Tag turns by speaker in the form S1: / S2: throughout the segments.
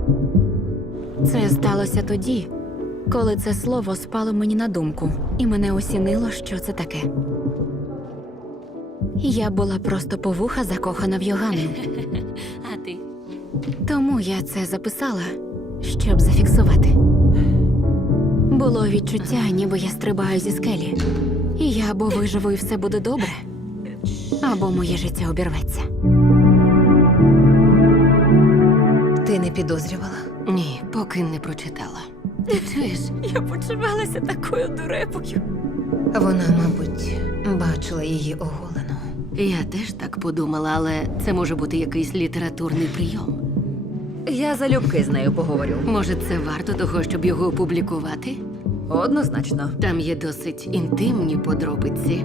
S1: Це сталося тоді, коли це слово спало мені на думку, і мене осінило, що це таке. Я була просто по вуха закохана в Йоганну.
S2: А ти?
S1: Тому я це записала, щоб зафіксувати. Було відчуття, ніби я стрибаю зі скелі. І я або виживу і все буде добре, або моє життя обірветься.
S3: Ти не підозрювала?
S2: Ні, поки не прочитала. Ти чуєш?
S1: Я почувалася такою дурепою.
S3: Вона, мабуть, бачила її оголену.
S2: Я теж так подумала, але це може бути якийсь літературний прийом.
S4: Я залюбки з нею поговорю.
S2: Може, це варто того, щоб його опублікувати?
S4: Однозначно.
S2: Там є досить інтимні подробиці.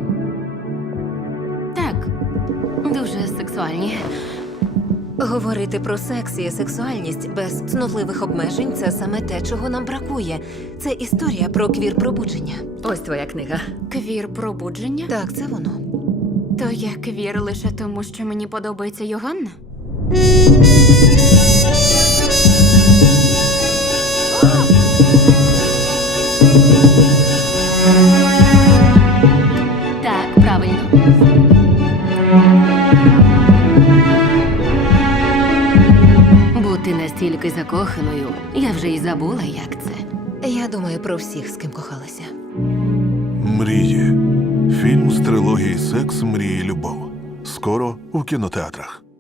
S2: Так, дуже сексуальні.
S3: Говорити про секс і сексуальність без цнотливих обмежень – це саме те, чого нам бракує. Це історія про квір-пробудження.
S4: Ось твоя книга.
S1: Квір-пробудження?
S3: Так, це воно.
S1: То я квір лише тому, що мені подобається Йоганна?
S2: Так, правильно. Бути настільки закоханою, я вже й забула, як це.
S3: Я думаю про всіх, з ким кохалася.
S5: Мрії. Фільм з трилогії Секс, мрії, любов. Скоро у кінотеатрах.